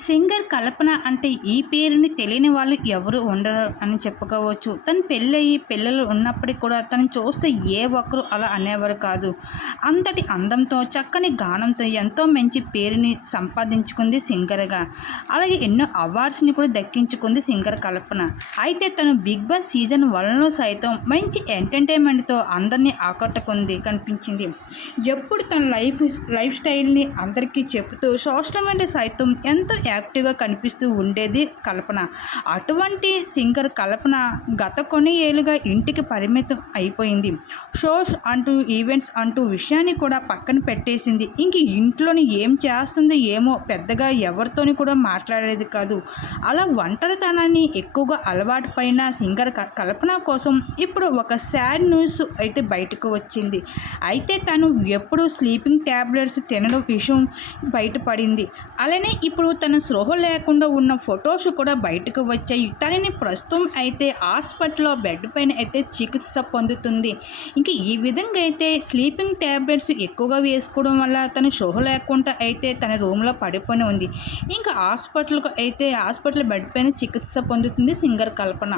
Singer కల్పన అంటే ఈ పేరుని తెలియని వాళ్ళు ఎవరు ఉండరు అని చెప్పుకోవచ్చు. తను పెళ్ళయ్యి పిల్లలు ఉన్నప్పటికి కూడా తనని చూస్తే ఏ ఒక్కరు అలా అనేవారు కాదు. అంతటి అందంతో, చక్కని గానంతో ఎంతో మంచి పేరుని సంపాదించుకుంది సింగర్‌గా. అలాగే ఎన్నో అవార్డ్స్‌ని కూడా దక్కించుకుంది సింగర్ కల్పన. అయితే తను 'బిగ్ బాస్' సీజన్ 1లో సైతం మంచి ఎంటర్‌టైన్‌మెంట్‌తో అందరిని కనిపించింది. ఎప్పుడు తన లైఫ్ స్టైల్‌ని అందరికీ చెబుతూ సోషల్ మీడియా సైతం ఎంతో యాక్టివ్‌గా కనిపిస్తూ ఉండేది కల్పన. అటువంటి సింగర్ కల్పన గత కొన్ని ఏళ్లుగా ఇంటికి పరిమితం అయిపోయింది. షోస్ అంటూ, ఈవెంట్స్ అంటూ విషయాన్ని కూడా పక్కన పెట్టేసింది. ఇంక ఇంట్లోని ఏం చేస్తుందో ఏమో పెద్దగా ఎవరితోని కూడా మాట్లాడేది కాదు. అలా ఒంటరితనాన్ని ఎక్కువగా అలవాటు పడిన సింగర్ కల్పన కోసం ఇప్పుడు ఒక సాడ్ న్యూస్ అయితే బయటకు వచ్చింది. అయితే తను ఎప్పుడు స్లీపింగ్ టాబ్లెట్స్ తినడం విషయం బయటపడింది. అలానే ఇప్పుడు తన స్పృహ లేకుండా ఉన్న ఫొటోస్ కూడా బయటకు వచ్చాయి. తనని ప్రస్తుతం అయితే హాస్పిటల్లో బెడ్ పైన అయితే చికిత్స పొందుతుంది. ఇంకా ఈ విధంగా అయితే స్లీపింగ్ ట్యాబ్లెట్స్ ఎక్కువగా వేసుకోవడం వల్ల తను స్పృహ లేకుండా అయితే తన రూమ్లో పడిపోయి ఉంది. ఇంకా హాస్పిటల్ బెడ్ పైన చికిత్స పొందుతుంది సింగర్ కల్పన.